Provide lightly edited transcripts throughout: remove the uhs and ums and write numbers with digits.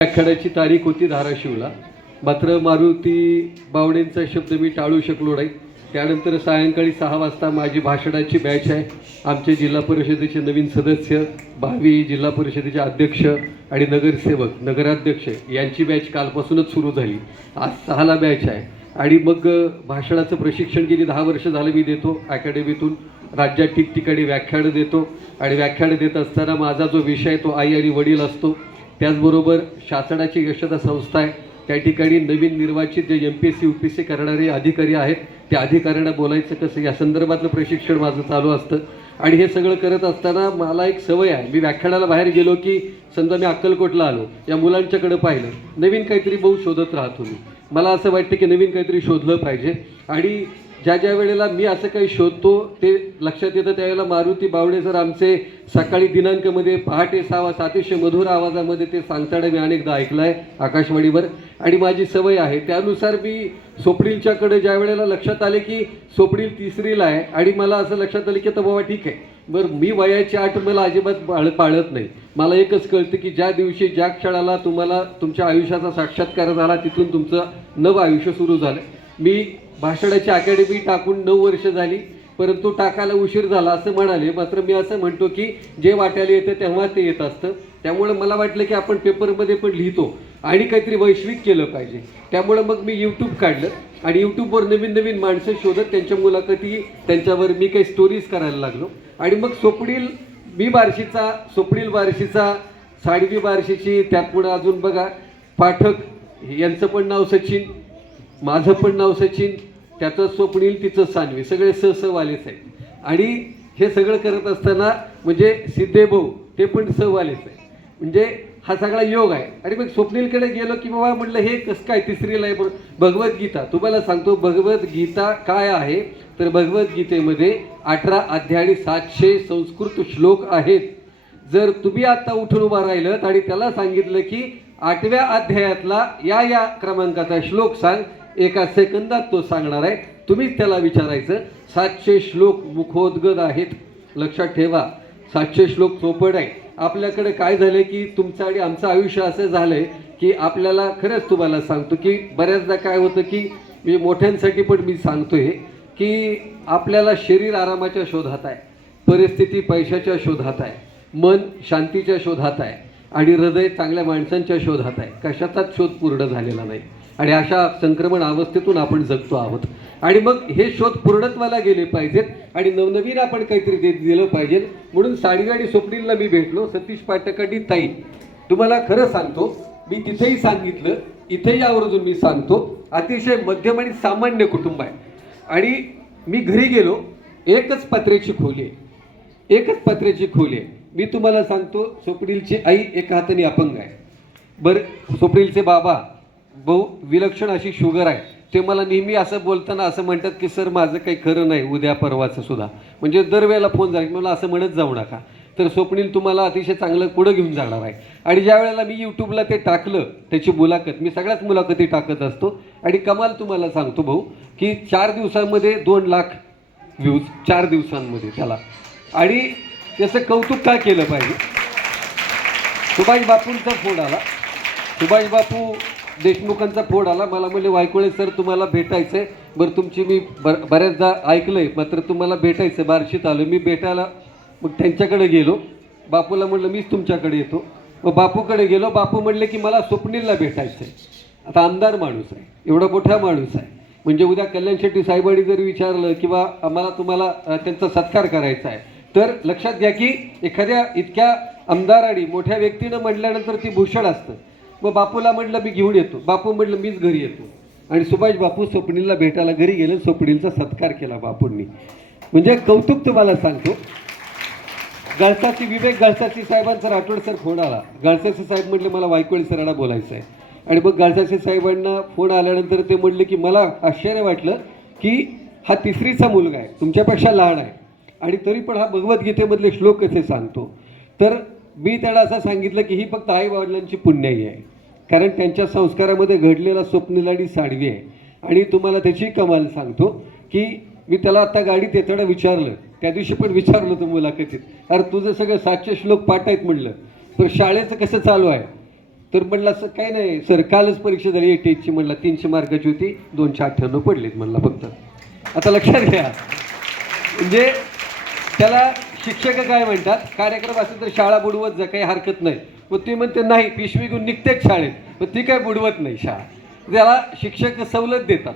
व्याख्यानाची तारीख होती धाराशिवला, मात्र मारुती बावडेंचा शब्द मी टाळू शकलो नाही. त्यानंतर सायंकाळी 6 वाजता माझी भाषणाची बॅच आहे. आमचे जिल्हा परिषदेचे नवीन सदस्य, भावी जिल्हा परिषदेचे अध्यक्ष आणि नगरसेवक नगराध्यक्ष यांची बॅच कालपासूनच सुरू झाली. आज 6ला बॅच आहे. आणि मग भाषणाचं प्रशिक्षण गेली 10 वर्ष झालं मी देतो. अकॅडमीतून राज्यात ठिकठिकाणी व्याख्यानं देतो आणि व्याख्यानं देत असताना माझा जो विषय तो आई आणि वडील असतो. त्याचबरोबर शासनाची यशदा संस्था आहे, त्या ठिकाणी नवीन निर्वाचित जे MPSC UPSC करणारे अधिकारी आहेत त्या अधिकाऱ्यांना बोलायचं कसं या संदर्भातलं प्रशिक्षण माझं चालू असतं. आणि हे सगळं करत असताना मला एक सवय आहे, मी व्याख्यानाला बाहेर गेलो की समजा मी अक्कलकोटला आलो, या मुलांच्याकडे पाहिलं, नवीन काहीतरी बहु शोधत राहतो मी. मला असं वाटतं की नवीन काहीतरी शोधलं पाहिजे. आणि ज्या वेळेला मी असं काही शोधतो ते लक्षात येतं त्यावेळेला मारुती बावडे सर आमचे सकाळी दिनांकमध्ये पहाटे 6 वाजता अतिशय मधुर आवाजामध्ये ते सांगताना मी अनेकदा ऐकलं आहे आकाशवाणीवर. आणि माझी सवय आहे त्यानुसार मी स्वप्नीलच्याकडे ज्या वेळेला लक्षात आले की स्वप्नील 3रीला आहे आणि मला असं लक्षात आलं की आता बाबा ठीक आहे बरं, मी वयाची आठ मला अजिबात पाळत नाही. मला एकच कळतं की ज्या दिवशी ज्या क्षणाला तुम्हाला तुमच्या आयुष्याचा साक्षात्कार झाला तिथून तुमचं नवं आयुष्य सुरू झालं. मी भाषणाची अकॅडमी टाकून 9 वर्ष झाली, परंतु टाकायला उशीर झाला असं म्हणाले. मात्र मी असं म्हणतो की जे वाटायला येतं तेव्हा ते येत असतं. त्यामुळे मला वाटलं की आपण पेपरमध्ये पण लिहितो आणि काहीतरी वैश्विक केलं पाहिजे. त्यामुळे मग मी यूट्यूब काढलं आणि यूट्यूबवर नवीन नवीन माणसं शोधत त्यांच्या मुलाखती, त्यांच्यावर मी काही स्टोरीज करायला लागलो. आणि मग स्वप्नील बार्शीचा, साडवी बार्शीची, त्यापुढं अजून बघा पाठक यांचं पण नाव सचिन, माझं पण नाव सचिन, त्याचं स्वप्नील, तिचं सान्वी, सगळे सहवालेच आहेत. आणि हे सगळं करत असताना म्हणजे सिद्धेभाऊ ते पण सहवालेच आहे. म्हणजे हा सगळा योग आहे. आणि मग स्वप्नीलकडे गेलो की बाबा म्हटलं हे कसं काय 3रीला आहे. भगवद्गीता तुम्हाला सांगतो, भगवद्गीता काय आहे तर भगवद्गीतेमध्ये 18 अध्याय आणि 700 संस्कृत श्लोक आहेत. जर तुम्ही आता उठून उभा राहिलं आणि त्याला सांगितलं की 8व्या अध्यायातला या क्रमांकाचा श्लोक सांग, 1 सेकंदात तो सांगणार आहे. तुम्हीच त्याला विचारायचं. 700 श्लोक मुखोद्गत आहेत, लक्षात ठेवा. 700 श्लोक चोपड आहे. आपल्याकडे काय झालं की तुमचं आणि आमचं आयुष्य असं झालंय की आपल्याला खरंच तुम्हाला सांगतो की बऱ्याचदा काय होतं की मी मोठ्यांसाठी पण मी सांगतोय की आपल्याला शरीर आरामाच्या शोधात आहे, परिस्थिती पैशाच्या शोधात आहे, मन शांतीच्या शोधात आहे आणि हृदय चांगल्या माणसांच्या शोधात आहे. कशाचाच शोध पूर्ण झालेला नाही. आणि अशा संक्रमण अवस्थेतून आपण जगतो आहोत. आणि मग हे शोध पूर्णत्वाला गेले पाहिजेत आणि नवनवीन आपण काहीतरी दिलं पाहिजे. म्हणून साडवी आणि स्वप्नीलला मी भेटलो. सतीश पाठकांनी ताई, तुम्हाला खरं सांगतो मी तिथेही सांगितलं, इथेही आवर्जून मी सांगतो, अतिशय मध्यम आणि सामान्य कुटुंब आहे. आणि मी घरी गेलो, एकच पत्र्याची खोली आहे. मी तुम्हाला सांगतो स्वप्नीलची आई एका हाताने अपंग आहे. बरं, स्वप्नीलचे बाबा बहु विलक्षण अशी शुगर आहे. ते मला नेहमी असं बोलताना असं म्हणतात की सर माझं काही खरं नाही उद्या परवाचं सुद्धा. म्हणजे दरवेळेला फोन झाला की मला असं म्हणत जाऊ नका. तर स्वप्नील तुम्हाला अतिशय चांगलं पुढं घेऊन जाणार आहे. आणि ज्या वेळेला मी यूट्यूबला ते टाकलं त्याची मुलाखत, मी सगळ्याच मुलाखती टाकत असतो. आणि कमाल तुम्हाला सांगतो भाऊ की 4 दिवसांमध्ये 2 लाख व्ह्यूज 4 दिवसांमध्ये त्याला. आणि त्याचं कौतुक काय केलं पाहिजे. सुभाष बापूंचा फोन आला, सुभाष बापू देशमुखांचा फोन आला. मला म्हणले वायकुळे सर तुम्हाला भेटायचं आहे. बरं तुमची मी बऱ्याचदा ऐकलं आहे, मात्र तुम्हाला भेटायचं, बार्शीत आलो मी भेटायला. मग त्यांच्याकडे गेलो. बापूला म्हणलं मीच तुमच्याकडे येतो. मग बापूकडे गेलो. बापू म्हणले की मला स्वप्नीलला भेटायचं आहे. आता आमदार माणूस आहे, एवढा मोठा माणूस आहे, म्हणजे उद्या कल्याण शेट्टी साहेबांनी जर विचारलं किंवा आम्हाला तुम्हाला त्यांचा सत्कार करायचा आहे तर लक्षात घ्या की एखाद्या इतक्या आमदार आणि मोठ्या व्यक्तीनं म्हटल्यानंतर ती भूषण असतं. मग बापूला म्हटलं मी घेऊन येतो. बापू म्हटलं मीच घरी येतो. आणि सुभाष बापू स्वप्नीलला भेटायला घरी गेले. स्वप्नीलचा सत्कार केला बापूंनी. म्हणजे कौतुक तुम्हाला सांगतो. विवेक गळसाची साहेबांचा राठोड सर फोन आला. गळसाचे साहेब म्हटले मला वायकुळे सरांना बोलायचं आहे. आणि मग गळसाचे साहेबांना फोन आल्यानंतर ते म्हटले की मला आश्चर्य वाटलं की हा 3रीचा मुलगा आहे, तुमच्यापेक्षा लहान आहे, आणि तरी पण हा भगवद्गीतेमधले श्लोक कसे सांगतो. तर मी त्याला असं सांगितलं की ही फक्त आईवडिलांची पुण्याई आहे, कारण त्यांच्या संस्कारामध्ये घडलेला स्वप्नील आणि साडवी आहे. आणि तुम्हाला त्याची कमाल सांगतो की मी त्याला आता गाडीत येताना विचारलं, त्या दिवशी पण विचारलं होतं मुलाखतीत, अरे तुझं सगळं 700 श्लोक पाठ आहेत म्हणलं, तर शाळेचं कसं चालू आहे. तर म्हणलं असं काही नाही सर, कालच परीक्षा झाली ATHची, म्हणलं 300 मार्काची होती, 298 पडलेत म्हणलं फक्त. आता लक्षात घ्या, म्हणजे त्याला शिक्षक काय म्हणतात, कार्यक्रम असेल तर शाळा बुडवत जा, काही हरकत नाही. मग ती म्हणते नाही, पिशवी घेऊन निघतेच शाळेत, मग ती काय बुडवत नाही शाळा. त्याला शिक्षक सवलत देतात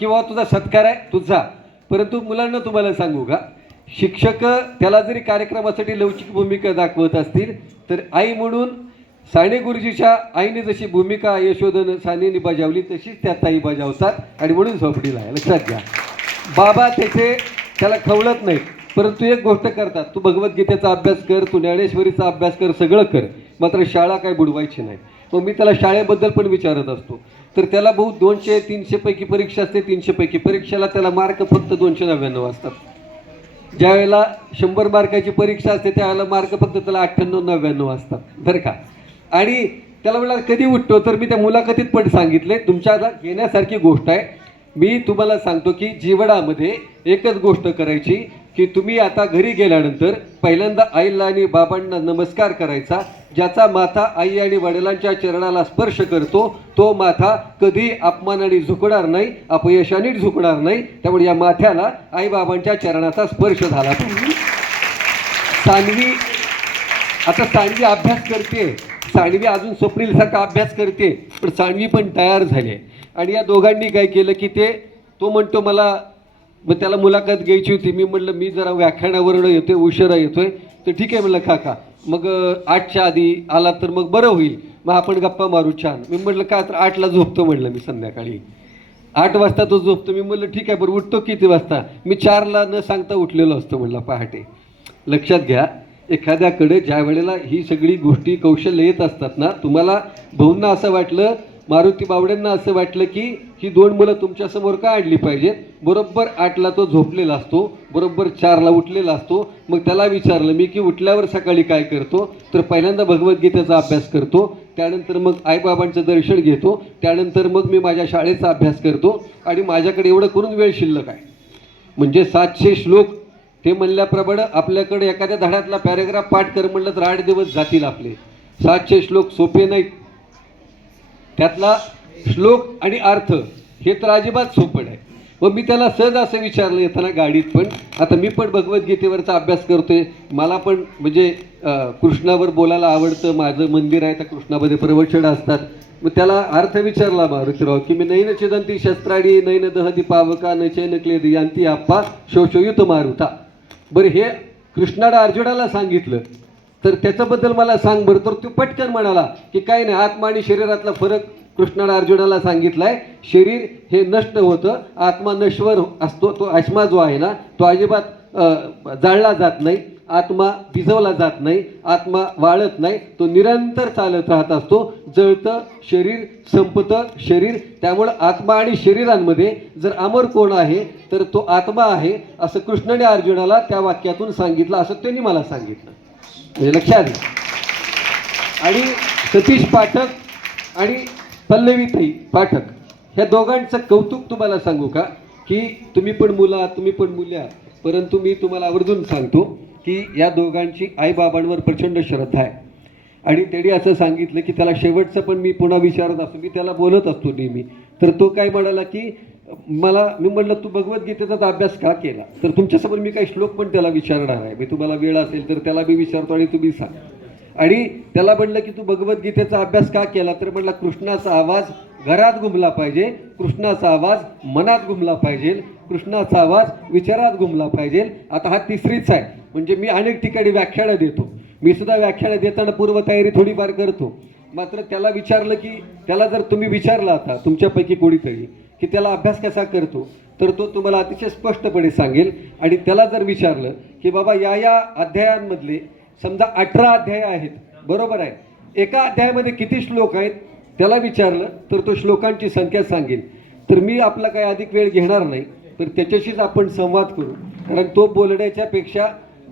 किंवा तुझा सत्कार आहे तू जा. परंतु मुलांना तुम्हाला सांगू का, शिक्षक त्याला जरी कार्यक्रमासाठी लवचिक भूमिका दाखवत असतील, तर आई म्हणून साने गुरुजीच्या आईने जशी भूमिका यशोधन सानेने बजावली तशीच त्या ताई बजावतात आणि म्हणून झोपडीला आहे. लक्षात घ्या, बाबा त्याला खवळत नाहीत, परंतु एक गोष्ट करतात, तू भगवद्गीतेचा अभ्यास कर, तू ज्ञानेश्वरीचा अभ्यास कर, सगळं कर, मात्र शाळा काय बुडवायची नाही. मग मी त्याला शाळेबद्दल पण विचारत असतो, तर त्याला भाऊ 200-300 पैकी परीक्षा असते, 300 पैकी परीक्षेला त्याला मार्क फक्त 299 असतात. ज्या वेळेला 100 मार्काची परीक्षा असते त्यावेळेला मार्क फक्त त्याला 98-99 असतात बरं का. आणि त्याला म्हणलं कधी उठतो, तर मी त्या मुलाखतीत पण सांगितले, तुमच्याला घेण्यासारखी गोष्ट आहे. मी तुम्हाला सांगतो की जीवनामध्ये एकच गोष्ट करायची की तुम्ही आता घरी गेल्यानंतर पहिल्यांदा आईला आणि बाबांना नमस्कार करायचा. ज्याचा माथा आई आणि वडिलांच्या चरणाला स्पर्श करतो तो माथा कधी अपमानाने झुकणार नाही, अपयशाने झुकणार नाही. त्यामुळे या माथ्याला आईबाबांच्या चरणाचा स्पर्श झाला पाहिजे. सान्वी अभ्यास करते, सान्वी अजून स्वप्नीलसारखा अभ्यास करते, पण सान्वी पण तयार झाली. आणि या दोघांनी काय केलं की तो म्हणतो मला, मग त्याला मुलाखत घ्यायची होती. मी म्हटलं मी जरा व्याख्यानावरून येतोय, उशिरा येतोय, तर ठीक आहे म्हणलं काका, मग 8च्या आधी आला तर मग बरं होईल, मग आपण गप्पा मारू छान. मी म्हटलं का, तर 8ला झोपतो म्हणलं मी, संध्याकाळी 8 वाजता तो झोपतो. मी म्हटलं ठीक आहे, बरं उठतो किती वाजता, मी 4ला न सांगता उठलेलो असतो म्हणलं पहाटे. लक्षात घ्या, एखाद्याकडे ज्या वेळेला ही सगळी गोष्टी कौशल्य येत असतात ना, तुम्हाला भाऊंना असं वाटलं, मारुती बावडेंना असं वाटलं की ही 2 मुलं तुमच्यासमोर का आणली पाहिजेत. बरोबर 8ला तो झोपलेला असतो, बरोबर 4ला उठलेला असतो. मग त्याला विचारलं मी की उठल्यावर सकाळी काय करतो, तर पहिल्यांदा भगवद्गीतेचा अभ्यास करतो, त्यानंतर मग आईबाबांचं दर्शन घेतो, त्यानंतर मग मी माझ्या शाळेचा अभ्यास करतो आणि माझ्याकडे एवढं करून वेळ शिल्लक आहे. म्हणजे 700 श्लोक ते म्हणल्याप्रमाणे आपल्याकडे एखाद्या धड्यातला पॅरेग्राफ पाठ कर म्हणलं तर 8 दिवस जातील आपले. 700 श्लोक सोपे नाहीत, त्यातला श्लोक आणि अर्थ हे तर अजिबात सोपं आहे. मग मी त्याला सहज असं विचारलं येताना गाडीत पण, आता मी पण भगवद्गीतेवरचा अभ्यास करतोय, मला पण म्हणजे कृष्णावर बोलायला आवडतं, माझं मंदिर आहे, त्या कृष्णामध्ये प्रवचन असतात. मग त्याला अर्थ विचारला मारुतीराव की मी नैन छिदंती शस्त्राडी नैन दहती पावका न चैन क्लेदी यांती आप्पा शोषयुत मारुता. बरं हे कृष्णाला अर्जुनाला सांगितलं, तर त्याच्याबद्दल मला सांग बरं. तर तो पटकन म्हणाला की काही नाही, आत्मा आणि शरीरातला फरक कृष्णाने अर्जुनाला सांगितलाय. शरीर हे नष्ट होतं, आत्मा नश्वर असतो. तो आत्मा जो आहे ना तो अजिबात जाळला जात नाही, आत्मा भिजवला जात नाही, आत्मा वाळत नाही, तो निरंतर चालत राहत असतो. जळतं शरीर, संपतं शरीर. त्यामुळं आत्मा आणि शरीरांमध्ये जर अमर कोण आहे तर तो आत्मा आहे, असं कृष्णाने अर्जुनाला त्या वाक्यातून सांगितलं, असं त्यांनी मला सांगितलं. म्हणजे लक्षात घ्या. आणि सतीश पाठक आणि पल्लवीताई पाठक ह्या दोघांचं कौतुक तुम्हाला सांगू का, की तुम्ही पण मुलं आहात, तुम्ही पण मुली आहात, परंतु मी तुम्हाला आवर्जून सांगतो की या दोघांची आईबाबांवर प्रचंड श्रद्धा आहे. आणि त्यांनी असं सांगितलं की त्याला शेवटचं पण मी पुन्हा विचारत असतो, मी त्याला बोलत असतो नेहमी. तर तो काय म्हणाला की मी म्हटलं तू भगवद्गीतेचा अभ्यास का केला, तर तुमच्यासमोर मी काही श्लोक पण त्याला विचारणार आहे, मी तुम्हाला वेळ असेल तर त्याला मी विचारतो आणि तुम्ही सांग. आणि त्याला म्हणलं की तू भगवद्गीतेचा अभ्यास का केला, तर म्हटलं कृष्णाचा आवाज घरात घुमला पाहिजे, कृष्णाचा आवाज मनात घुमला पाहिजे, कृष्णाचा आवाज विचारात घुमला पाहिजे. आता हा 3रीच आहे. म्हणजे मी अनेक ठिकाणी व्याख्यानं देतो, मी सुद्धा व्याख्यानं देताना पूर्वतयारी थोडीफार करतो. मात्र त्याला विचारलं की त्याला जर तुम्ही विचारला आता तुमच्यापैकी कोणीतरी की त्याला अभ्यास कसा करतो, तर तो तुम्हाला अतिशय स्पष्टपणे सांगेल. आणि त्याला जर विचारलं की बाबा या अध्यायांमधले समजा 18 अध्याय आहेत, बरोबर आहे, एका अध्यायामध्ये किती श्लोक आहेत त्याला विचारलं तर तो श्लोकांची संख्या सांगेल. तर मी आपला काही अधिक वेळ घेणार नाही, तर त्याच्याशीच आपण संवाद करू. कारण तो बोलण्याच्या पेक्षा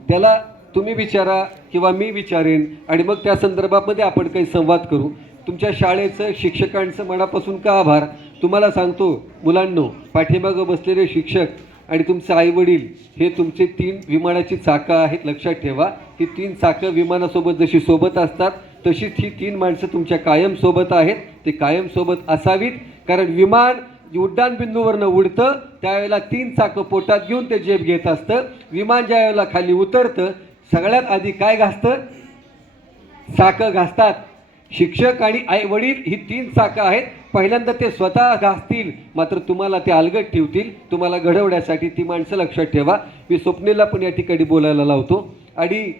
त्याला तुम्ही विचारा किंवा मी विचारेन आणि मग त्या संदर्भामध्ये आपण काही संवाद करू. तुमच्या शाळेचं शिक्षकांचं मनापासून का आभार. तुम्हाला सांगतो मुलांनो, पाठीमागं बसलेले शिक्षक आणि तुमचे आईवडील हे तुमचे 3 विमानाची चाकं आहेत. लक्षात ठेवा, ही 3 चाकं विमानासोबत जशी सोबत असतात तशीच ही 3 माणसं तुमच्या कायम सोबत आहेत. ते कायम सोबत असावीत, कारण विमान उड्डाण बिंदूवरनं उडतं त्यावेळेला 3 चाकं पोटात घेऊन ते जेब घेत असतं. विमान ज्या वेळेला खाली उतरतं सगळ्यात आधी काय घासतं? चाकं घासतात. शिक्षक आणि आई वडील ही 3 चाकं आहेत. पहिल्यांदा ते स्वतः घासतील, मात्र तुम्हाला ते अलगद ठेवतील. तुम्हाला घडवण्यासाठी ती माणसं लक्षात ठेवा. मी स्वप्नीलला पण या ठिकाणी बोलायला लावतो, आणि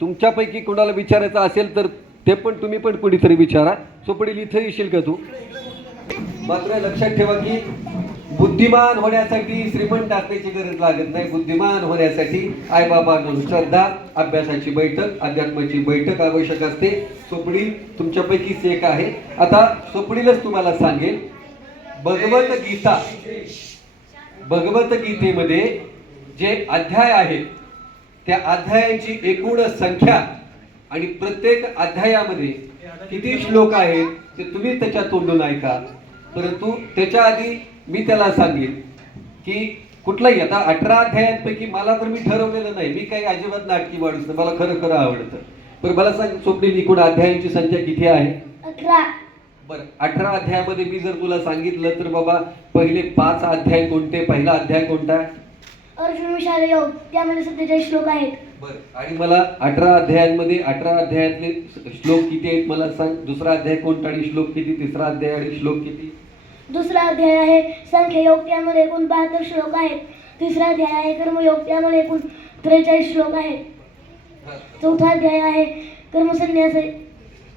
तुमच्यापैकी कोणाला विचारायचं असेल तर ते पण तुम्ही पण कुणीतरी विचारा. स्वप्नील इथं येशील का तू? मात्र लक्षात ठेवा की बुद्धिमान होण्यासाठी श्रीमंत असण्याची गरज लागत नाही. बुद्धिमान होण्यासाठी आईबाबांकडून श्रद्धा, अभ्यासाची बैठक, अध्यात्माची बैठक आवश्यक असते. स्वप्नील तुमच्यापैकीच एक आहे. आता स्वप्नीलच तुम्हाला सांगेल, भगवद्गीतेमध्ये जे अध्याय आहेत त्या अध्यायांची एकूण संख्या आणि प्रत्येक अध्यायामध्ये किती श्लोक आहेत ते तुम्ही त्याच्या तोंडून ऐका. परंतु त्याच्या आधी मी त्याला सांगेन की कुठलाही, आता 18 अध्यायांपैकी मला तर मी ठरवलेलं नाही, मी काही अजिबात नाटकी माणूस नाही, मला खरं खरं आवडतं. पण मला सांग स्वप्नील, एकूण अध्यायांची संख्या किती आहे? 18. बरं, 18 अध्यायामध्ये मी जर तुला सांगितलं तर बाबा पहिले 5 अध्याय कोणते? पहिला अध्याय कोणता? अर्जुन विषाद योग, त्यामध्ये 47 श्लोक आहेत. बरं, आणि मला 18 अध्यायांमध्ये 18 अध्यायातले श्लोक किती आहेत मला सांग. दुसरा अध्याय कोणता आणि श्लोक किती? तिसरा अध्याय आणि श्लोक किती? दुसरा अध्याय आहे संख्यायोग, त्यामध्ये एकूण 72 श्लोक आहेत. तिसरा अध्याय आहे कर्मयोग, त्यामध्ये एकूण 43 श्लोक आहेत. चौथा अध्याय आहे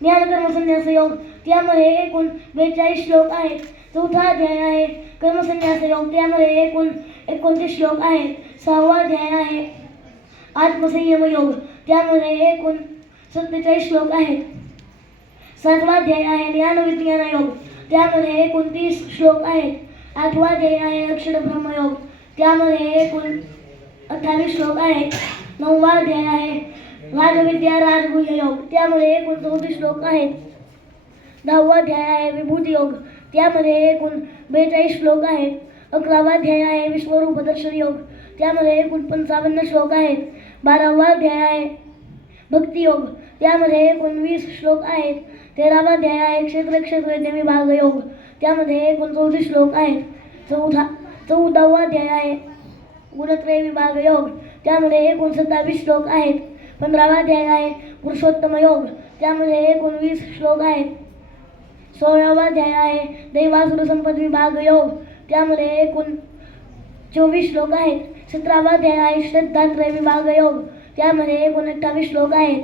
ज्ञान कर्मसन्यास योग, त्यामध्ये एकूण 42 श्लोक आहेत. चौथा अध्याय आहे कर्मसन्यास योग, त्यामध्ये एकूण 29 श्लोक आहेत. सहावा अध्याय आहे आत्मसंयम योग, त्यामध्ये एकूण 47 श्लोक आहेत. सातवा अध्याय आहे ज्ञान विज्ञान योग, त्यामध्ये एकूण 30 श्लोक आहेत. आठवा अध्याय आहे अक्षर ब्रह्मयोग, त्यामध्ये एकूण 28 श्लोक आहेत. नववा अध्याय आहे राजविद्या राजगुह्य योग, त्यामध्ये एकूण 34 श्लोक आहेत. 10वा अध्याय आहे विभूती योग, त्यामध्ये एकूण 42 श्लोक आहेत. 11वा अध्याय आहे विश्वरूप दर्शन योग, त्यामध्ये एकूण 55 श्लोक आहेत. 12वा अध्याय आहे भक्ती योग, त्यामध्ये एकूण 20 श्लोक आहेत. 13वा अध्याय आहे क्षेत्र विभाग योग, त्यामध्ये एकूण 34 श्लोक आहेत. 14वा अध्याय आहे गुणत्रय विभाग योग, त्यामध्ये एकूण 27 श्लोक आहेत. 15वा अध्याय आहे पुरुषोत्तम योग, त्यामध्ये एकूण 20 श्लोक आहेत. 16वा अध्याय आहे दैवासुर संपद विभाग योग, त्यामध्ये एकूण 24 श्लोक आहेत. 17वा अध्याय आहे श्रद्धात्रय विभाग योग, त्यामध्ये एकूण 28 श्लोक आहेत.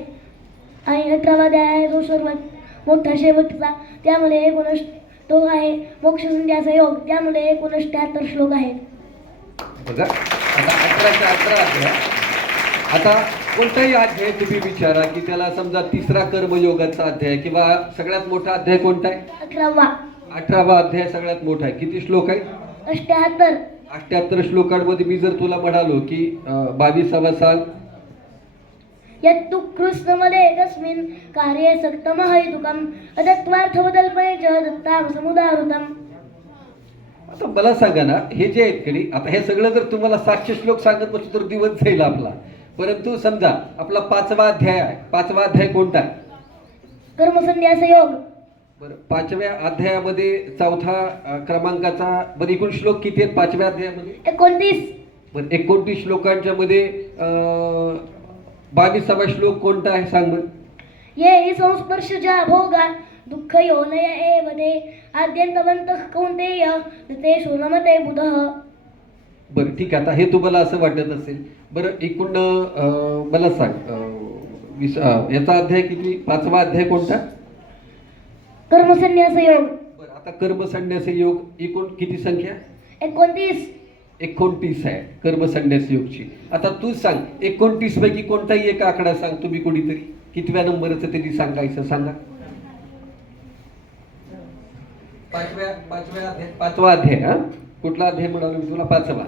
आणि 18वा अध्याय आहे जो सर्वात मोठा शेवटचा, त्यामध्ये एकूण तो आहे मोक्ष संन्यास योग, त्यामध्ये एकूण 78 श्लोक आहेत. बघा, आता 18च्या 18 अध्याय. आता कोणताही अध्याय तुम्ही विचारा की त्याला समजा तिसरा कर्मयोगाचा अध्याय किंवा सगळ्यात मोठा अध्याय कोणता आहे? 18वा अध्याय सगळ्यात मोठा आहे. किती श्लोक आहेत? 78. 78 श्लोकांमध्ये मी जर तुला म्हणालो की 22वा सांग. यत्तु कृष्णमले तस्मिन् कार्ये सक्तमहैतुकम् अदत्वार्थवदल्पने च दत्तां समुदाहृतम्. आता मला सांगा ना, हे जे आहेत की आता हे सगळं जर तुम्हाला 700 श्लोक सांगत बसलो तर दिवस जाईल आपला. परंतु समजा आपला 5वा अध्याय आहे. 5वा अध्याय कोणता आहे? कर्मसन्यास योग. बरं, 5व्या अध्यायामध्ये 4थ्या क्रमांकाचा बरं एकूण श्लोक किती आहेत 5व्या अध्यायामध्ये? 29. बरं, 29 श्लोकांच्या मध्ये 22वा श्लोक कोणता आहे सांग बरं? ये हि संस्पर्शजा भोगा दुःख योनय एव ते आद्यन्तवन्तः कौन्तेय तेषु रमते बुधः. बरं, ठीक आहे. आता हे तुम्हाला असं वाटत असेल. बरं, एकूण मला सांग याचा अध्याय किती? 5वा अध्याय कोणता? कर्मसन्यास योग. बरं, आता कर्मसन्यास योग एकूण किती संख्या? 29. 29 आहे कर्मसन्यास योगची. आता तू सांग 29 पैकी कोणताही एक आकडा सांग तुम्ही कोणीतरी. कितव्या नंबरचं त्यांनी सांगायचं सांगा. 5वा अध्याय. हा, कुठला अध्याय म्हणालो मी तुला? 5वा.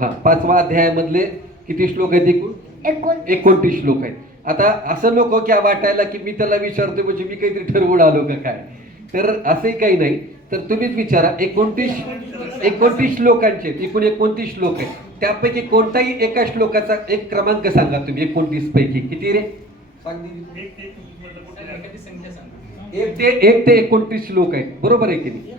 हा, 5वा अध्यायामधले किती श्लोक आहेत एकूण? 29 श्लोक आहेत. आता असं नको की वाटायला की मी त्याला विचारतो म्हणजे मी काहीतरी ठरवून आलो का काय, तर असंही काही नाही. तर तुम्हीच विचारा 29 श्लोकांचे एकूण 29 श्लोक आहेत. त्यापैकी कोणताही एका श्लोकाचा एक क्रमांक सांगा तुम्ही. 29 पैकी किती रे? सांग. एखादी संख्या सांगा. 1 ते 29 श्लोक आहेत, बरोबर आहे की नाही?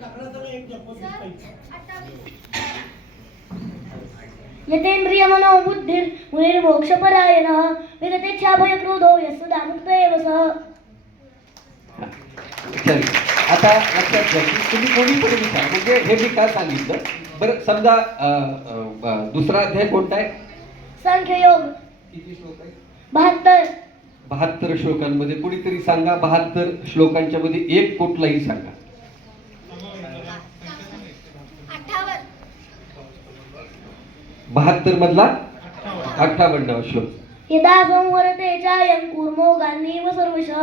यतेंद्रिय मनो बुद्धिर मुनिर्मोक्ष परायणः विगतेच्छा भय क्रोधो यस्सदा मुक्त एव सः. चल, आता लक्षात घ्या की तुम्ही कोणी पण विचार, म्हणजे हे मी काय सांगितलं. बरं समजा दुसरा अध्याय कोणता आहे? सांख्ययोग. किती श्लोक आहे? 72. 72 श्लोकांमध्ये कोणीतरी सांगा, 72 श्लोकांच्या मध्ये एक कुठलाही सांगा. 72 मधला 58वा श्लोक. यदा संवरते चायं कूर्मो गान्धीव सर्वशः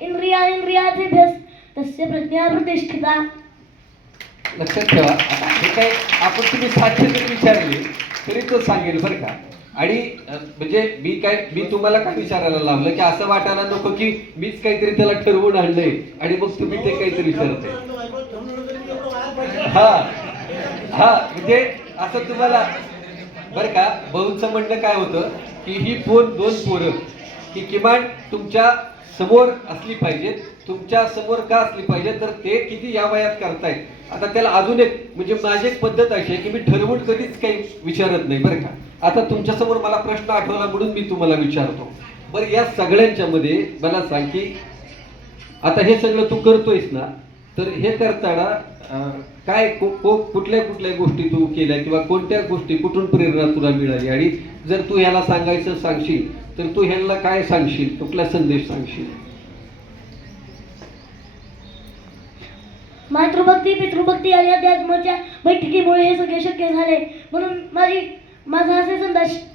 इंद्रियानिंद्रियार्थेभ्यस् तस्य प्रज्ञा प्रतिष्ठिता. लक्षात ठेवा. आता हे काय आपण तुम्ही 700 जरी विचारले तरी तो सांगेल बरं का. आणि म्हणजे मी तुम्हाला काय विचारायला लावलं की असं वाटायला नको की मीच काहीतरी त्याला ठरवून आणलंय आणि मग तुम्ही ते काहीतरी विचारताय. हा म्हणजे असं तुम्हाला बरं का. भाऊंचं म्हणणं काय होतं की ही 2 पोरं की किमान तुमच्या समोर असली पाहिजेत. तुमच्या समोर का असली पाहिजे तर ते किती या वयात करतायत. आता त्याला अजून एक म्हणजे माझी एक पद्धत अशी आहे की मी ठरवून कधीच काही विचारत नाही बरं का. आता तुमच्या समोर मला प्रश्न आठवला म्हणून मी तुम्हाला विचारतो. बरं या सगळ्यांच्या मध्ये मला सांग की आता हे सगळं तू करतोयस ना, तर हे करताना काय कुठल्या गोष्टी तू केल्या किंवा कोणत्या गोष्टी कुठून प्रेरणा तुला मिळाली, आणि जर तू ह्याला सांगायचं सांगशील तर तू ह्यांना काय सांगशील, कुठला संदेश सांगशील? मातृभक्ती पितृभक्ती आणि अध्यात्माच्या बैठकीमुळे हे सगळे शक्य झाले. म्हणून माझा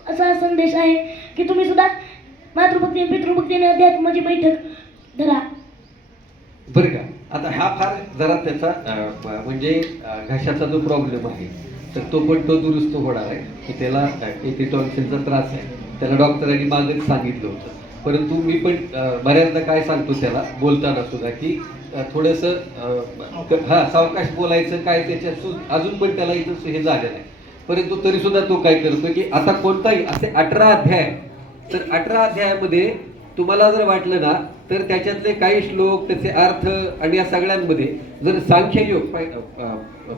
असा संदेश आहे की तुम्ही सुद्धा मातृभक्ती पितृभक्ती आणि अध्यात्माची बैठक धरा. बरं का. आता हा फार जरा त्याचा म्हणजे घशाचा जो प्रॉब्लेम आहे तर तो दुरुस्त होणार आहे की त्याला टॉन्सिलचा त्रास आहे. त्याला डॉक्टरांनी मागेच सांगितलं होतं. परंतु मी पण बऱ्याचदा काय सांगतो त्याला बोलताना सुद्धा की थोडंसं सावकाश बोलायचं काय त्याच्यात अजून पण त्याला इथं हे झालेलं आहे. परंतु तरी सुद्धा तो काय करतो की आता कोणताही असे 18 अध्याय, तर 18 अध्यायामध्ये तुम्हाला जर वाटलं ना तर त्याच्यातले काही श्लोक त्याचे अर्थ आणि या सगळ्यांमध्ये जर सांख्ययोग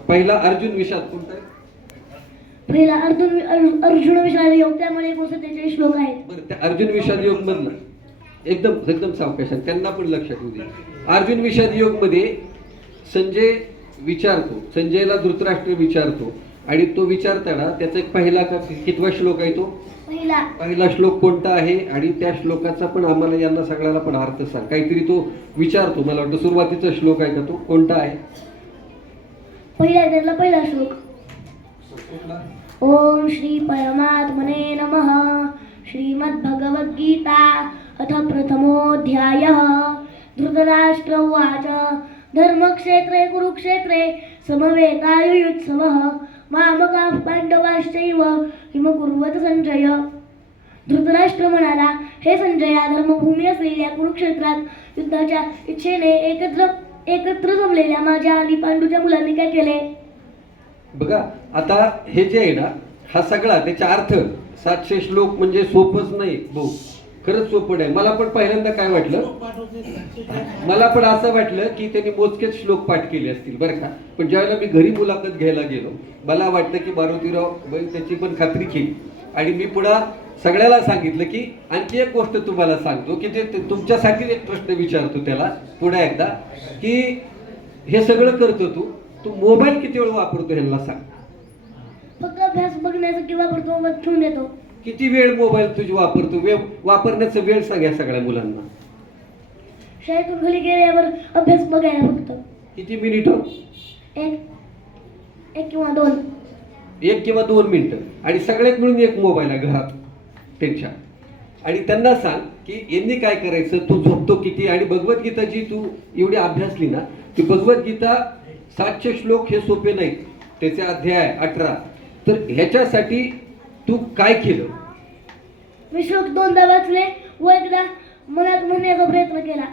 पहिला अर्जुन विषाद कोणता आहे? पहिला अर्जुन विषाद योग, त्यामध्ये 39 श्लोक आहेत. बरं त्या अर्जुन विषाद योग मधला एकदम सावकाश त्यांना पण लक्षात येऊ दे. अर्जुन विषाद योग मध्ये संजय विचारतो, संजयला धृतराष्ट्र विचारतो आणि तो विचारताना त्याचा एक पहिला कितवा श्लोक आहे तो? पहिला श्लोक कोणता आहे आणि त्या श्लोकाचा पण आम्हाला यांना सगळ्याला पण अर्थ सांग. काहीतरी तो विचारतो, मला वाटतं सुरुवातीचा श्लोक आहे का तो? कोणता आहे? पहिला श्लोक. ओम श्री परमात्मने नमः. श्रीमद्भगवद्गीता अथ प्रथमोऽध्यायः. धृतराष्ट्र उवाच धर्मक्षेत्रे कुरुक्षेत्रे समवेतायुयुत्सवः मामकाः पांडवाश्चैव किम कुर्वत संजय. धृतराष्ट्र म्हणाला, हे संजया, धर्मभूमी असलेल्या कुरुक्षेत्रात युद्धाच्या इच्छेने एकत्र जमलेल्या माझ्या आणि पांडूच्या मुलांनी काय केले? बघा आता हे जे आहे ना हा सगळा त्याचा अर्थ 700 श्लोक म्हणजे सोपंच नाही भाऊ, खरंच सोपं आहे. मला पण पहिल्यांदा काय वाटलं, मला पण असं वाटलं की त्यांनी मोजकेच श्लोक पाठ केले असतील बरं का. पण ज्यावेळेला मी घरी मुलाखत घ्यायला गेलो मला वाटलं की मारुतीराव त्याची पण खात्री केली आणि मी पुन्हा सगळ्याला सांगितलं की आणखी एक गोष्ट तुम्हाला सांगतो की ते तुमच्यासाठी एक प्रश्न विचारतो त्याला पुन्हा एकदा की हे सगळं करतो तू मोबाईल किती वेळ वापरतो ह्यांना सांग. फक्त अभ्यास बघण्यासाठी वापरतो, मग ठेवून देतो. किती वेळ मोबाईल तुझी वापरतो? वापरण्याचा वेळ सांग या सगळ्या मुलांना. शाळेतून घरी गेल्यावर अभ्यास बघायला फक्त. किती मिनिटं? एक किंवा दोन. 1 किंवा 2 मिनिटं. आणि सगळ्यात मिळून एक मोबाईल आहे घरात त्यांच्या. आणि त्यांना सांग की यांनी काय करायचं, तू झोपतो किती, आणि भगवद्गीता जी तू एवढी अभ्यासली ना ती भगवद्गीता 700 श्लोक हे सोपे नाहीत, त्याचे अध्याय 18. तर ह्याच्यासाठी तू काय केलं? मी श्लोक 2दा वाचले व एकदा मनात म्हणण्याचा प्रयत्न केला.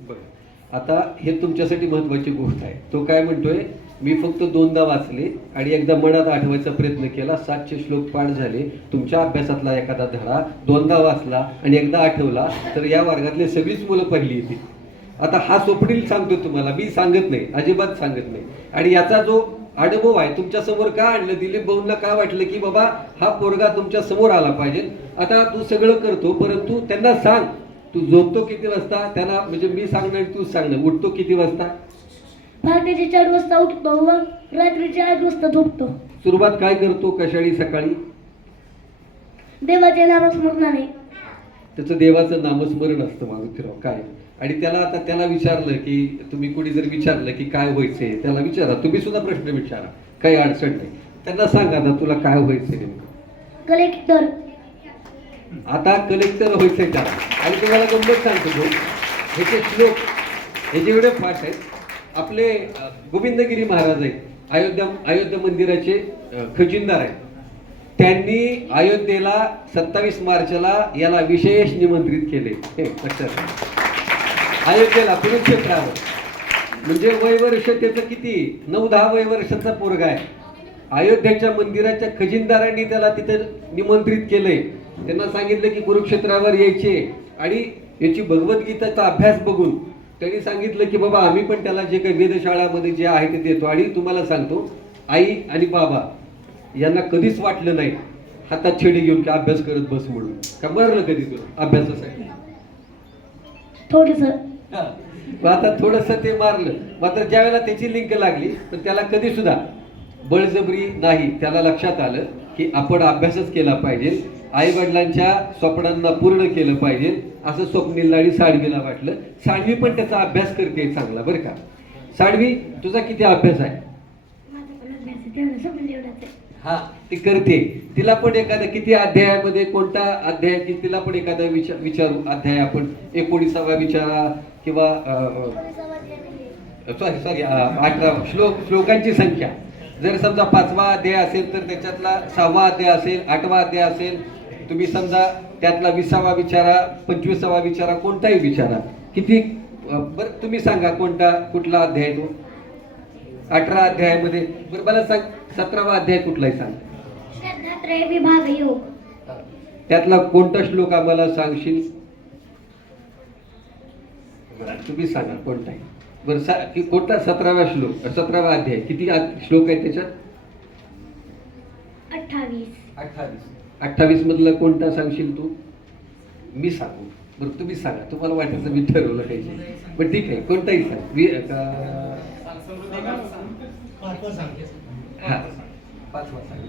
बघा आता हे तुमच्यासाठी महत्वाची गोष्ट आहे. तो काय म्हणतोय, मी फक्त 2दा वाचले आणि एकदा मनात आठवायचा प्रयत्न केला. 700 श्लोक पाठ झाले. तुमच्या अभ्यासातला एखादा धडा 2दा वाचला आणि एकदा आठवला तर या वर्गातले सगळीच मुलं पहिली येतील. आता हा स्वप्नील सांगतो तुम्हाला, मी सांगत नाही, अजिबात सांगत नाही. आणि याचा जो अनुभव आहे तुमच्या समोर का आणलं, दिलीप भाऊंना का वाटलं की बाबा हा पोरगा तुमच्या समोर आला पाहिजे. आता तू सगळं करतो, परंतु त्यांना सांग तू झोपतो किती वाजता. त्यांना म्हणजे मी सांगणार तूच सांगणार, उठतो किती वाजता. पहाटेचे 4 वाजता उठतो व रात्रीचे 8 वाजता झोपतो. सुरुवात काय करतो कशाळी सकाळी. देवाचे नामस्मरणाने. त्याचं देवाचं नामस्मरण असतं मारुतीराव काय. आणि आता त्याला विचारलं की तुम्ही कोणी जर विचारलं की काय व्हायचंय, त्याला विचारा, तुम्ही सुद्धा प्रश्न विचारा, काही अडचण नाही. त्यांना सांगा आता तुला काय व्हायचंय नेमकं. कलेक्टर. आता कलेक्टर व्हायचंय त्याला. आणि तुम्हाला गंमत सांगतो तो, ह्याचे श्लोक हे जेवढे पाठ आहेत, आपले गोविंदगिरी महाराज आहेत, अयोध्या मंदिराचे खजिनदार आहेत. त्यांनी अयोध्येला 27 मार्चला याला विशेष निमंत्रित केले. हे लक्षात घ्या. अयोध्येला कुरुक्षेत्रावर. म्हणजे वय वर्ष त्याचं किती, 9-10 वय वर्षाचा पोरगा आहे. अयोध्येच्या मंदिराच्या खजिनदारांनी त्याला तिथे निमंत्रित केले. त्यांना सांगितलं की कुरुक्षेत्रावर यायचे. आणि याची भगवद्गीताचा अभ्यास बघून त्यांनी सांगितलं की बाबा आम्ही पण त्याला जे काही वेधशाळामध्ये जे आहे ते देतो. आणि तुम्हाला सांगतो, आई आणि बाबा यांना कधीच वाटलं नाही हातात छेडी घेऊन की अभ्यास करत बस म्हणून. का मारलं कधी तुला अभ्यासासाठी. थोडस. आता थोडस ते मारलं. मात्र ज्या वेळेला त्याची लिंक लागली तर त्याला कधी सुद्धा बळजबरी नाही. त्याला लक्षात आलं की आपण अभ्यासच केला पाहिजे, आई वडिलांच्या स्वप्नांना पूर्ण केलं पाहिजे असं स्वप्नीलला आणि साळवीला वाटलं. साळवी पण त्याचा अभ्यास करते चांगला बरं का. साळवी तुझा किती अभ्यास आहे. हा ती करते. तिला पण एखाद्या किती अध्यायामध्ये कोणता अध्याय की तिला पण एखादा विचारू अध्याय आपण 19वा विचारा किंवा सॉरी 18 श्लोकांची संख्या. जर समजा 5वा अध्याय असेल तर त्याच्यातला 6वा अध्याय असेल, 8वा अध्याय असेल. तुम्ही समजा त्यातला 20वा विचारा, 25वा विचारा, कोणताही विचारा. किती बरं तुम्ही सांगा कुठला अध्याय तो. 18 अध्यायामध्ये. बरं मला सांग 17वा अध्याय कुठला आहे सांग. श्रद्धात्रय विभाग योग. त्यातला कोणता श्लोक आम्हाला सांगशील. तुम्ही सांगा कोणता आहे. बरं कोणता 17वा श्लोक 17वा अध्याय किती श्लोक आहे त्याच्यात. 28 मधला कोणता सांगशील तू. मी सांगू. बरं तुम्ही सांगा, तुम्हाला वाटायचं मी ठरवलं पाहिजे. पण ठीक आहे कोणताही सांग. हा 5वा सांग.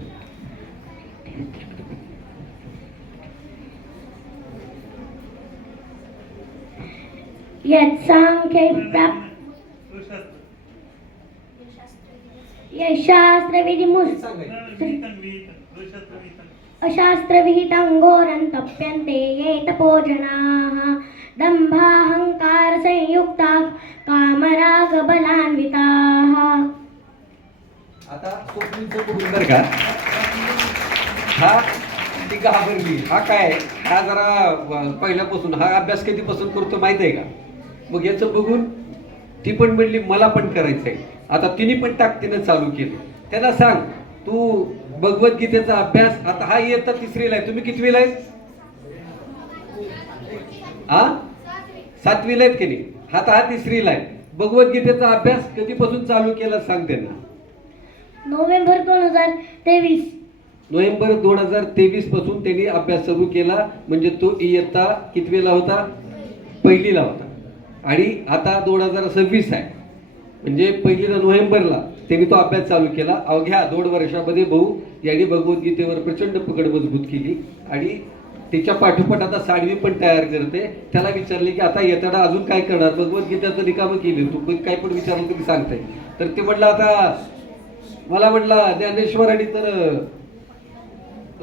यत्सांख्यै अशास्त्रविहितं घोरं तप्यन्ते ये तपोजनाः दम्भाहंकार संयुक्ताः कामरागबलान्विताः. आता स्वप्नीलचं बघून बरं का. हा ती घाबरली. हा काय हा जरा पहिल्यापासून हा अभ्यास कधीपासून करतो माहित आहे का. मग याचं बघून ती पण म्हणली मला पण करायचंय. आता तिने पण ताकदीनं चालू केलं. त्यांना सांग तू भगवद्गीतेचा अभ्यास. आता हा इयत्ता 3रीला आहे. तुम्ही कितवीला आहेत. हा 7वीला आहेत की नाही. आता हा 3रीला आहे. भगवद्गीतेचा अभ्यास कधीपासून चालू केला सांग त्यांना. नोव्हेंबर 2023. नोव्हेंबर 2023 पासून त्यांनी अभ्यास सुरू केला. म्हणजे तो इयत्ता कितवीला होता. 1लीला होता. आणि आता 2026 आहे. म्हणजे 1लीला नोव्हेंबरला त्यांनी तो अभ्यास चालू केला. अवघ्या 2 वर्षामध्ये भाऊ यांनी भगवद्गीतेवर प्रचंड पकड मजबूत केली. आणि तिच्या पाठोपाठ आता साळवी पण तयार करते. त्याला विचारले की आता येताना अजून काय करणार. भगवद्गीतेचं रिकामं केली तू काय पण विचारलं तुम्ही सांगताय. तर ते म्हटलं आता मला म्हटलं ज्ञानेश्वरांनी तर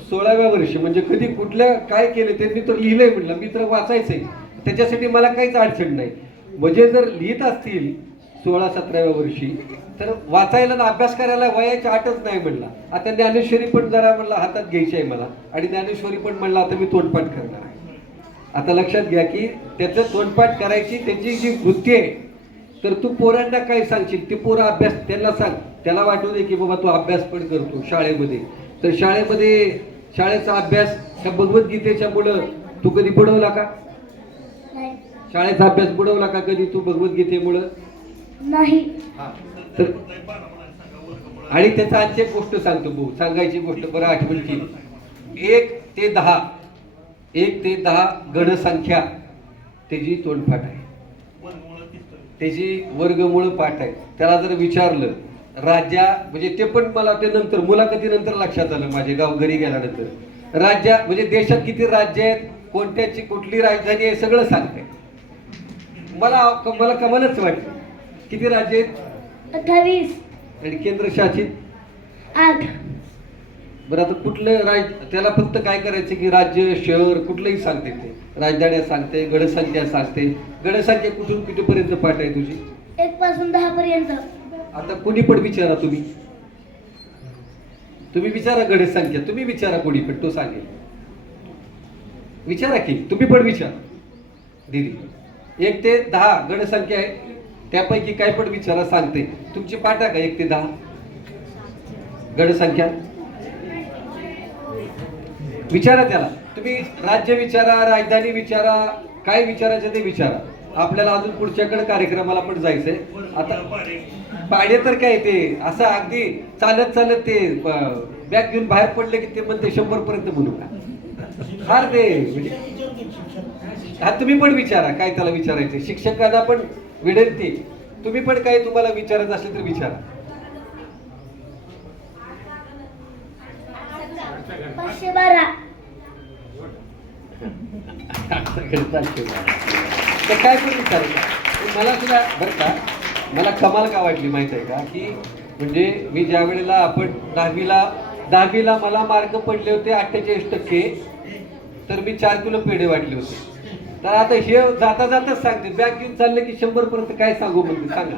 16व्या वर्षी म्हणजे कधी कुठल्या काय केले त्यांनी तर लिहिलंय. म्हटलं मी तर वाचायचंय त्याच्यासाठी मला काहीच अडचण नाही. म्हणजे जर लिहित असतील 16-17व्या वर्षी तर वाचायला ना अभ्यास करायला वयाची अटच नाही म्हणला. आता ज्ञानेश्वरी पण जरा म्हणला हातात घ्यायची आहे मला. आणि ज्ञानेश्वरी पण म्हणला आता मी तोंडपाठ करणार आहे. आता लक्षात घ्या की त्याचं तोंडपाठ करायची त्याची जी वृत्ती आहे तर तू पोरांना काय सांगशील? ते पोरं अभ्यास त्यांना सांग, त्याला वाटू दे की बाबा तू अभ्यास पण करतो शाळेमध्ये. तर शाळेचा अभ्यास त्या भगवद्गीतेच्या मुळे तू कधी बुडवला का? नाही. शाळेचा अभ्यास बुडवला का कधी तू भगवद्गीतेमुळं? नाही. तर आणि त्याचा आणखी एक गोष्ट सांगतो भाऊ, सांगायची गोष्ट बरं आठवणची. 1 ते 10 गणसंख्या त्याची तोंडपाठ आहे, त्याची वर्गमूळ पाठ आहे. त्याला जर विचारलं म्हणजे ते पण मला ते नंतर मुलाखतीनंतर लक्षात आलं, माझे गाव घरी गेल्यानंतर. म्हणजे देशात किती राज्य आहेत, कोणत्याची कुठली राजधानी आहे, सगळं सांगते. मला कमालच वाटतं. किती राज्य आहेत? 28. आणि केंद्रशासित 8. बरं, आता कुठलं त्याला फक्त काय करायचं की राज्य शहर कुठलंही सांगते, ते राजधान्या सांगते, गणसंख्या सांगते. गणसंख्या कुठून कितीपर्यंत पाठ आहे तुझी? 1 पासून 10 पर्यंत. आता कुणी पण विचारा, तुम्ही विचारा गणसंख्या, तुम्ही विचारा कोणी पण, तो सांगेल. विचारा की तुम्ही पण विचारा दीदी. 1 ते 10 गणसंख्या आहे, त्यापैकी काय पण विचारा, सांगते. तुमची पाठ आहे का 1 ते 10 गणसंख्या? विचारा त्याला. तुम्ही राज्य विचारा, राजधानी विचारा, काय विचारायचं ते विचारा. आपल्याला अजून पुढच्याकडे कार्यक्रमाला पण जायचंय. आता पाडे तर काय ते असं अगदी चालत ते बॅग घेऊन बाहेर पडले की ते म्हणते 100 पर्यंत म्हणू का? फार ते हा तुम्ही पण विचारा काय त्याला विचारायचं. शिक्षकांना पण विनंती, तुम्ही पण काय तुम्हाला विचारायचं असेल तर विचारा. 512. तर काय पण विचारायचं. मला सुद्धा बरं का, मला कमाल का वाटली माहित आहे का, की म्हणजे मी ज्या वेळेला आपण 10वीला मला मार्क पडले होते 48%, तर मी 4 किलो पेढे वाटले होते. तर आता हे जाताच सांगते, बॅग घेऊन चालले की 100 पर्यंत काय सांगू म्हणते, सांगा.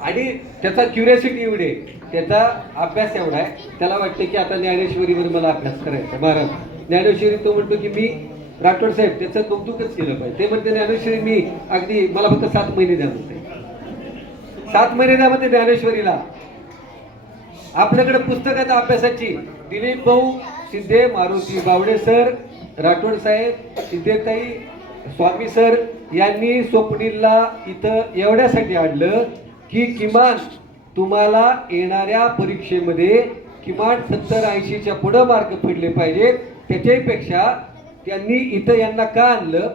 आणि त्याचा क्युरियोसिटी एवढी आहे, त्याचा अभ्यास एवढा आहे, त्याला वाटतं की आता ज्ञानेश्वरीवर मला अभ्यास करायचा. महाराज ज्ञानेश्वरी, तो म्हणतो की मी राठोड साहेब त्याचं कौतुकच केलं पाहिजे. ते म्हणते ज्ञानेश्वरी मी अगदी, मला फक्त 7 महिने द्या म्हणते. 7 महिने द्या म्हणते ज्ञानेश्वरीला. आपल्याकडे पुस्तकात अभ्यासाची दिलीप भाऊ सिद्धे, मारुती बावडे सर, राठोड साहेब, सिद्धेताई, स्वामी सर यांनी स्वप्नीलला इथं एवढ्यासाठी आणलं की किमान तुम्हाला येणाऱ्या परीक्षेमध्ये किमान 70-80च्या पुढं मार्क पडले पाहिजेत. त्याच्यापेक्षा त्यांनी इथं यांना का आणलं,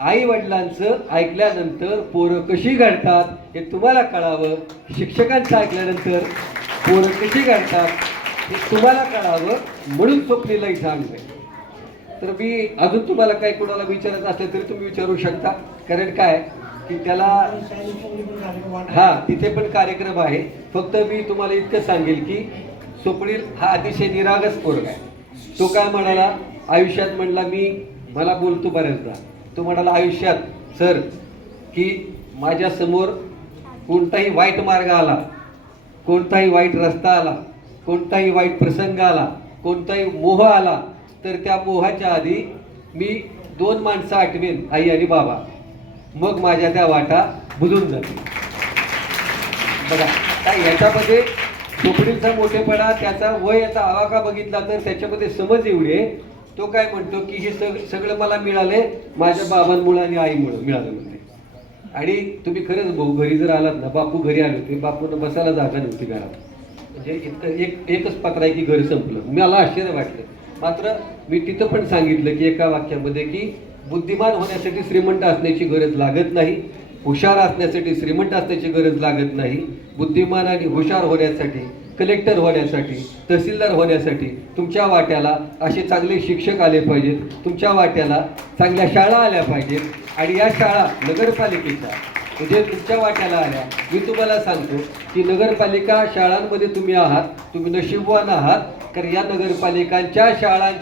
आई वडिलांचं ऐकल्यानंतर पोरं कशी घडतात हे तुम्हाला कळावं, शिक्षकांचं ऐकल्यानंतर पोरं कशी घडतात हे तुम्हाला कळावं, म्हणून स्वप्नीला इथं आणलंय. तर मी अजून तुम्हाला काही कोणाला विचारायचं असेल तरी तुम्ही विचारू शकता. कारण काय की त्याला तिथे पण कार्यक्रम आहे. फक्त मी तुम्हाला इतकं सांगेल की स्वप्नील हा अतिशय निरागस पोरगा आहे. तो काय म्हणाला आयुष्यात, म्हणला मला बोलतो बऱ्याचदा, तो म्हणाला आयुष्यात सर की माझ्या समोर कोणताही वाईट मार्ग आला, कोणताही वाईट रस्ता आला, कोणताही वाईट प्रसंग आला, कोणताही मोह आला, तर त्या मोहाच्या आधी मी 2 माणसं आठवेन, आई आणि बाबा, मग माझ्या त्या वाटा बुजून जातील. बघा काय याच्यामध्ये स्वप्नीलचा मोठेपणा, त्याचा वयाचा आवाका बघितला तर त्याच्यामध्ये समज एवढी आहे. तो काय म्हणतो की हे सगळं मला मिळाले माझ्या बाबांमुळे आणि आईमुळे मिळालं म्हणते. आणि तुम्ही खरंच भाऊ घरी जर आलात ना, बापू घरी आले होते, बापूंना बसायला जागा नव्हती घरात. म्हणजे इतकं एकच पात्र आहे की घर संपलं. मला आश्चर्य वाटलं. मात्र मी तिथं पण सांगितलं की एका वाक्यामध्ये की बुद्धिमान होण्यासाठी श्रीमंत असण्याची गरज लागत नाही, हुशार असण्यासाठी श्रीमंत असण्याची गरज लागत नाही. बुद्धिमान आणि हुशार होण्यासाठी, कलेक्टर होण्यासाठी, तहसीलदार होण्यासाठी तुमच्या वाट्याला असे चांगले शिक्षक आले पाहिजेत, तुमच्या वाट्याला चांगल्या शाळा आल्या पाहिजेत. आणि या शाळा नगरपालिकेच्या म्हणजे तुमच्या वाट्याला आल्या. मी तुम्हाला सांगतो की नगरपालिका शाळांमध्ये तुम्ही आहात, तुम्ही नशीबवान आहात. कारण या नगरपालिकांच्या शाळांच्या